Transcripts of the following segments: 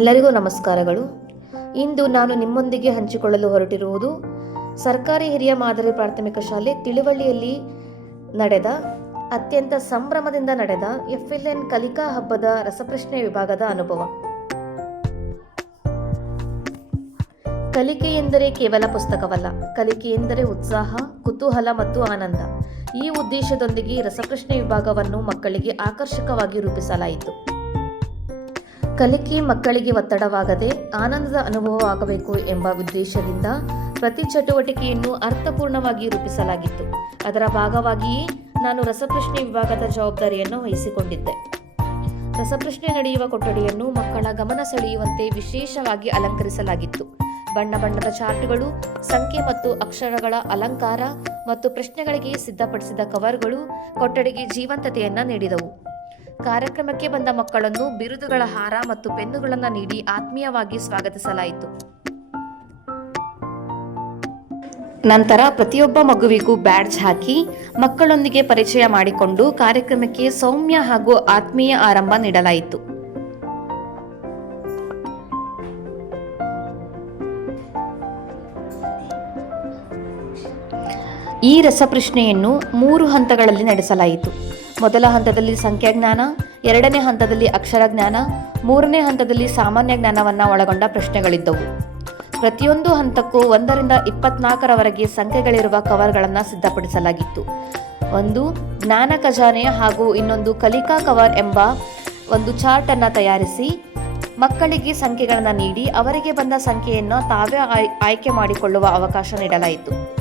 ಎಲ್ಲರಿಗೂ ನಮಸ್ಕಾರಗಳು. ಇಂದು ನಾನು ನಿಮ್ಮೊಂದಿಗೆ ಹಂಚಿಕೊಳ್ಳಲು ಹೊರಟಿರುವುದು ಸರ್ಕಾರಿ ಹಿರಿಯ ಮಾದರಿ ಪ್ರಾಥಮಿಕ ಶಾಲೆ ತಿಳುವಳ್ಳಿಯಲ್ಲಿ ನಡೆದ, ಅತ್ಯಂತ ಸಂಭ್ರಮದಿಂದ ನಡೆದ ಎಫ್ಎಲ್ಎನ್ ಕಲಿಕಾ ಹಬ್ಬದ ರಸಪ್ರಶ್ನೆ ವಿಭಾಗದ ಅನುಭವ. ಕಲಿಕೆ ಎಂದರೆ ಕೇವಲ ಪುಸ್ತಕವಲ್ಲ, ಕಲಿಕೆ ಎಂದರೆ ಉತ್ಸಾಹ, ಕುತೂಹಲ ಮತ್ತು ಆನಂದ. ಈ ಉದ್ದೇಶದೊಂದಿಗೆ ರಸಪ್ರಶ್ನೆ ವಿಭಾಗವನ್ನು ಮಕ್ಕಳಿಗೆ ಆಕರ್ಷಕವಾಗಿ ರೂಪಿಸಲಾಯಿತು. ಕಲಿಕೆ ಮಕ್ಕಳಿಗೆ ಒತ್ತಡವಾಗದೆ ಆನಂದದ ಅನುಭವವಾಗಬೇಕು ಎಂಬ ಉದ್ದೇಶದಿಂದ ಪ್ರತಿ ಚಟುವಟಿಕೆಯನ್ನು ಅರ್ಥಪೂರ್ಣವಾಗಿ ರೂಪಿಸಲಾಗಿತ್ತು. ಅದರ ಭಾಗವಾಗಿಯೇ ನಾನು ರಸಪ್ರಶ್ನೆ ವಿಭಾಗದ ಜವಾಬ್ದಾರಿಯನ್ನು ವಹಿಸಿಕೊಂಡಿದ್ದೆ. ರಸಪ್ರಶ್ನೆ ನಡೆಯುವ ಕೊಠಡಿಯನ್ನು ಮಕ್ಕಳ ಗಮನ ಸೆಳೆಯುವಂತೆ ವಿಶೇಷವಾಗಿ ಅಲಂಕರಿಸಲಾಗಿತ್ತು. ಬಣ್ಣ ಬಣ್ಣದ ಚಾರ್ಟ್ಗಳು, ಸಂಖ್ಯೆ ಮತ್ತು ಅಕ್ಷರಗಳ ಅಲಂಕಾರ ಮತ್ತು ಪ್ರಶ್ನೆಗಳಿಗೆ ಸಿದ್ಧಪಡಿಸಿದ ಕವರ್ಗಳು ಕೊಠಡಿಗೆ ಜೀವಂತತೆಯನ್ನು ನೀಡಿದವು. ಕಾರ್ಯಕ್ರಮಕ್ಕೆ ಬಂದ ಮಕ್ಕಳನ್ನು ಬಿರುದುಗಳ ಹಾರ ಮತ್ತು ಪೆನ್ನುಗಳನ್ನು ನೀಡಿ ಆತ್ಮೀಯವಾಗಿ ಸ್ವಾಗತಿಸಲಾಯಿತು. ನಂತರ ಪ್ರತಿಯೊಬ್ಬ ಮಗುವಿಗೂ ಬ್ಯಾಡ್ಜ್ ಹಾಕಿ ಮಕ್ಕಳೊಂದಿಗೆ ಪರಿಚಯ ಮಾಡಿಕೊಂಡು ಕಾರ್ಯಕ್ರಮಕ್ಕೆ ಸೌಮ್ಯ ಹಾಗೂ ಆತ್ಮೀಯ ಆರಂಭ ನೀಡಲಾಯಿತು. ಈ ರಸಪ್ರಶ್ನೆಯನ್ನು ಮೂರು ಹಂತಗಳಲ್ಲಿ ನಡೆಸಲಾಯಿತು. ಮೊದಲ ಹಂತದಲ್ಲಿ ಸಂಖ್ಯಾಜ್ಞಾನ, ಎರಡನೇ ಹಂತದಲ್ಲಿ ಅಕ್ಷರ ಜ್ಞಾನ ಮೂರನೇ ಹಂತದಲ್ಲಿ ಸಾಮಾನ್ಯ ಜ್ಞಾನವನ್ನು ಒಳಗೊಂಡ ಪ್ರಶ್ನೆಗಳಿದ್ದವು. ಪ್ರತಿಯೊಂದು ಹಂತಕ್ಕೂ ಒಂದರಿಂದ ಇಪ್ಪತ್ನಾಲ್ಕರವರೆಗೆ ಸಂಖ್ಯೆಗಳಿರುವ ಕವರ್ಗಳನ್ನು ಸಿದ್ಧಪಡಿಸಲಾಗಿತ್ತು. ಒಂದು, ಜ್ಞಾನ ಖಜಾನೆ ಹಾಗೂ ಇನ್ನೊಂದು ಕಲಿಕಾ ಕವರ್ ಎಂಬ ಒಂದು ಚಾರ್ಟನ್ನು ತಯಾರಿಸಿ, ಮಕ್ಕಳಿಗೆ ಸಂಖ್ಯೆಗಳನ್ನು ನೀಡಿ, ಅವರಿಗೆ ಬಂದ ಸಂಖ್ಯೆಯನ್ನು ತಾವೇ ಆಯ್- ಆಯ್ಕೆ ಮಾಡಿಕೊಳ್ಳುವ ಅವಕಾಶ ನೀಡಲಾಯಿತು.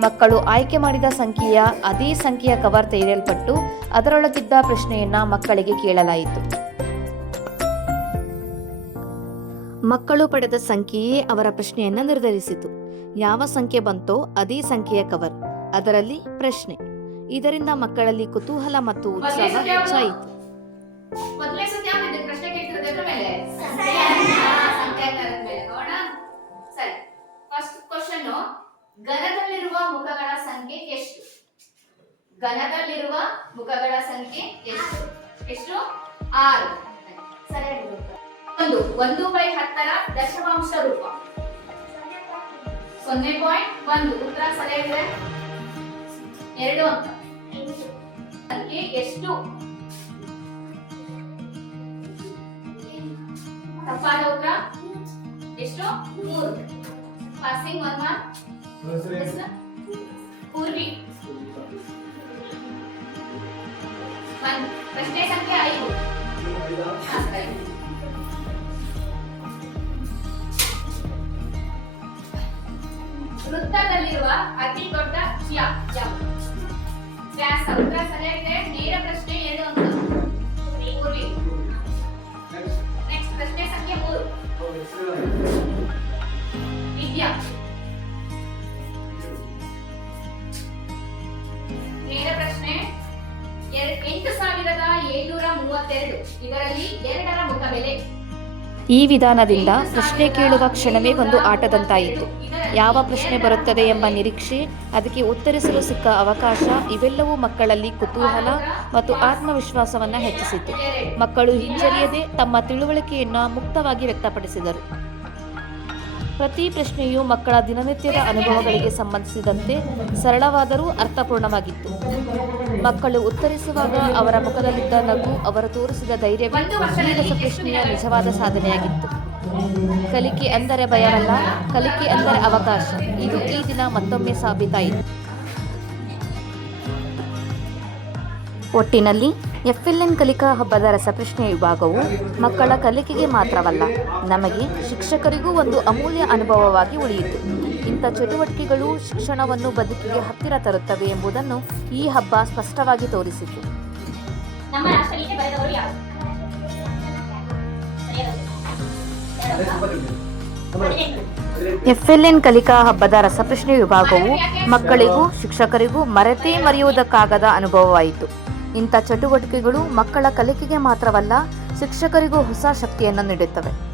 ಮಕ್ಕಳು ಆಯ್ಕೆ ಮಾಡಿದ ಸಂಖ್ಯೆಯ ಅದೇ ಸಂಖ್ಯೆಯ ಕವರ್ ತೆರೆಯಲ್ಪಟ್ಟು ಅದರೊಳಗಿದ್ದ ಪ್ರಶ್ನೆಯನ್ನ ಮಕ್ಕಳಿಗೆ ಕೇಳಲಾಯಿತು. ಮಕ್ಕಳು ಪಡೆದ ಸಂಖ್ಯೆಯೇ ಅವರ ಪ್ರಶ್ನೆಯನ್ನ ನಿರ್ಧರಿಸಿತು. ಯಾವ ಸಂಖ್ಯೆ ಬಂತೋ ಅದೇ ಸಂಖ್ಯೆಯ ಕವರ್ ಅದರಲ್ಲಿ ಪ್ರಶ್ನೆ. ಇದರಿಂದ ಮಕ್ಕಳಲ್ಲಿ ಕುತೂಹಲ ಮತ್ತು ಉತ್ಸಾಹ ಹೆಚ್ಚಾಯಿತು. ಮೇಲೆ? ಮುಖಗಳ ಸಂಖ್ಯೆ ಎಷ್ಟು? ಘನದಲ್ಲಿರುವ ಮುಖಗಳ ಸಂಖ್ಯೆ ಎಷ್ಟು? ಎಷ್ಟು? ಆರು. ಸರಿಯಾಗಿ ಒಂದು ಒಂದು ಬೈ ಹತ್ತರ ದಶಮಾಂಶ ರೂಪ. ಸೊನ್ನೆ ಪಾಯಿಂಟ್ ಒಂದು. ಉತ್ತರ ಸರಿಯಾಗಿದೆ? ಎರಡು ಅಂತ. ಸಂಖ್ಯೆ ಎಷ್ಟು? ತಪ್ಪಾದ ಉತ್ತರ? ಎಷ್ಟು? ಮೂರು. ಪಾಸಿಂಗ್ ಒನ್ ಮಾರ್ಕ್ ಒಂದು ಪ್ರಶ್ನೆ ಸಂಖ್ಯೆ ಐದು. ವೃತ್ತದಲ್ಲಿರುವ ಅತಿ ದೊಡ್ಡ? ವ್ಯಾಸ ಉತ್ತರ ಸರಿಯಾಗಿದೆ ನೇರ ಪ್ರಶ್ನೆ ಮೂವತ್ತೆರಡು. ಇದರಲ್ಲಿ ಎರಡರ ಮುಖ ಬೆಲೆ. ಈ ವಿಧಾನದಿಂದ ಪ್ರಶ್ನೆ ಕೇಳುವ ಕ್ಷಣವೇ ಒಂದು ಆಟದಂತಾಯಿತು. ಯಾವ ಪ್ರಶ್ನೆ ಬರುತ್ತದೆ ಎಂಬ ನಿರೀಕ್ಷೆ ಅದಕ್ಕೆ ಉತ್ತರಿಸಲು ಸಿಕ್ಕ ಅವಕಾಶ ಇವೆಲ್ಲವೂ ಮಕ್ಕಳಲ್ಲಿ ಕುತೂಹಲ ಮತ್ತು ಆತ್ಮವಿಶ್ವಾಸವನ್ನು ಹೆಚ್ಚಿಸಿತು. ಮಕ್ಕಳು ಹಿಂಜರಿಯದೆ ತಮ್ಮ ತಿಳುವಳಿಕೆಯನ್ನು ಮುಕ್ತವಾಗಿ ವ್ಯಕ್ತಪಡಿಸಿದರು. ಪ್ರತಿ ಪ್ರಶ್ನೆಯು ಮಕ್ಕಳ ದಿನನಿತ್ಯದ ಅನುಭವಗಳಿಗೆ ಸಂಬಂಧಿಸಿದಂತೆ ಸರಳವಾದರೂ ಅರ್ಥಪೂರ್ಣವಾಗಿತ್ತು. ಮಕ್ಕಳು ಉತ್ತರಿಸುವಾಗ ಅವರ ಮುಖದಲ್ಲಿದ್ದ ನಗು ಅವರು ತೋರಿಸಿದ ಧೈರ್ಯವೇ ಈ ರಸಪ್ರಶ್ನೆಯ ನಿಜವಾದ ಸಾಧನೆಯಾಗಿತ್ತು. ಕಲಿಕೆ ಅಂದರೆ ಭಯವಲ್ಲ, ಕಲಿಕೆ ಅಂದರೆ ಅವಕಾಶ. ಇದು ಈ ದಿನ ಮತ್ತೊಮ್ಮೆ ಸಾಬೀತಾಯಿತು. ಒಟ್ಟಿನಲ್ಲಿ ಎಫ್ಎಲ್ಎನ್ ಕಲಿಕಾ ಹಬ್ಬದ ರಸಪ್ರಶ್ನೆ ವಿಭಾಗವು ಮಕ್ಕಳ ಕಲಿಕೆಗೆ ಮಾತ್ರವಲ್ಲ ನಮಗೆ ಶಿಕ್ಷಕರಿಗೂ ಒಂದು ಅಮೂಲ್ಯ ಅನುಭವವಾಗಿ ಉಳಿಯಿತು. ಇಂಥ ಚಟುವಟಿಕೆಗಳು ಶಿಕ್ಷಣವನ್ನು ಬದುಕಿಗೆ ಹತ್ತಿರ ತರುತ್ತವೆ ಎಂಬುದನ್ನು ಈ ಹಬ್ಬ ಸ್ಪಷ್ಟವಾಗಿ ತೋರಿಸಿತು. ಎಫ್ಎಲ್ಎನ್ ಕಲಿಕಾ ಹಬ್ಬದ ರಸಪ್ರಶ್ನೆ ವಿಭಾಗವು ಮಕ್ಕಳಿಗೂ ಶಿಕ್ಷಕರಿಗೂ ಮರೆತೇ ಮರೆಯುವುದಕ್ಕಾಗದ ಅನುಭವವಾಯಿತು. ಇಂಥ ಚಟುವಟಿಕೆಗಳು ಮಕ್ಕಳ ಕಲಿಕೆಗೆ ಮಾತ್ರವಲ್ಲ ಶಿಕ್ಷಕರಿಗೂ ಹೊಸ ಶಕ್ತಿಯನ್ನು ನೀಡುತ್ತವೆ.